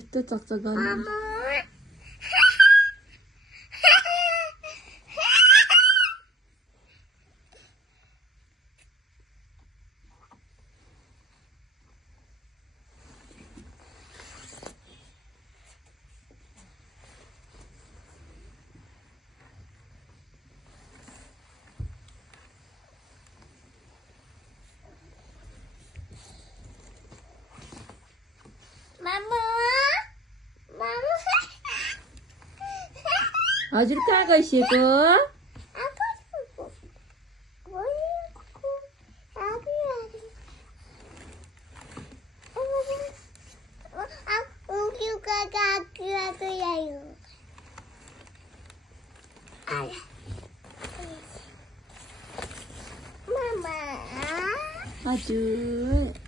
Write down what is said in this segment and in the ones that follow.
यस्तो चकचक गर्नु हजुर कहाँ गइसकेको हजुर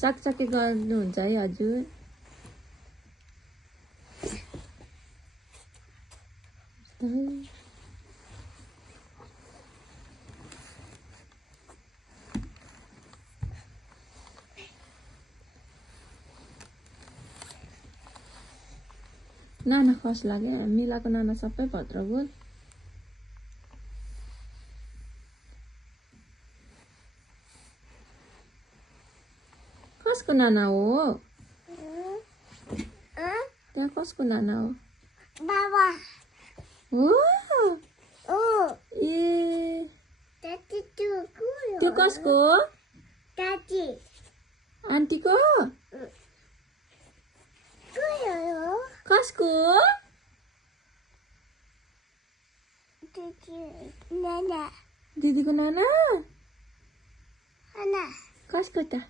चकचके गर्नुहुन्छ है हजुर नाना खस लाग्यो मिलाको नाना सबै भद्रगोल कसको नाना हो त्यहाँ कसको नाना हो बाबा हो ए त्यो कसको आन्टीको कसको दिदीको नाना कसको त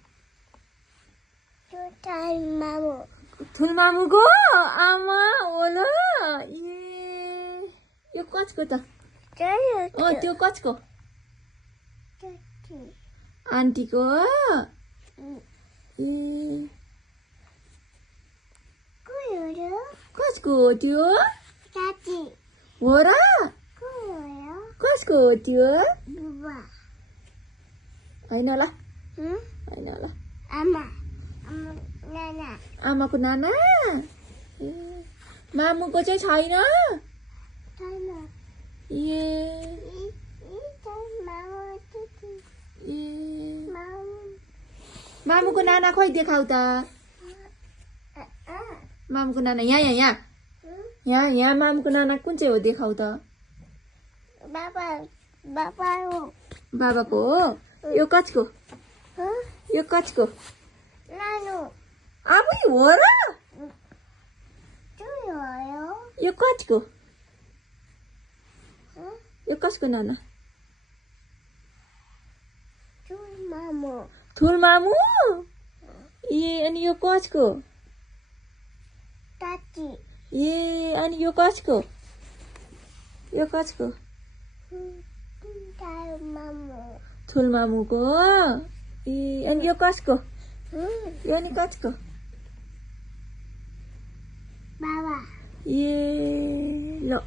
ठुल मामुको आमा होला यो कसको त त्यो कसको आन्टीको कसको हो त्यो हो र कसको हो त्यो होइन होला होइन होला आमाको नाना मामुको चाहिँ छैन मामुको नाना खोइ देखाउ त मामुको नाना यहाँ मामुको नाना कुन चाहिँ हो देखाउ त बाबाको हो यो कसको आफै हो र यो कसको यो कसको नाना ठुल मामु अनि यो कसको अनि यो कसको ठुल मामुको अनि यो कसको यो अनि कसको बाबा ल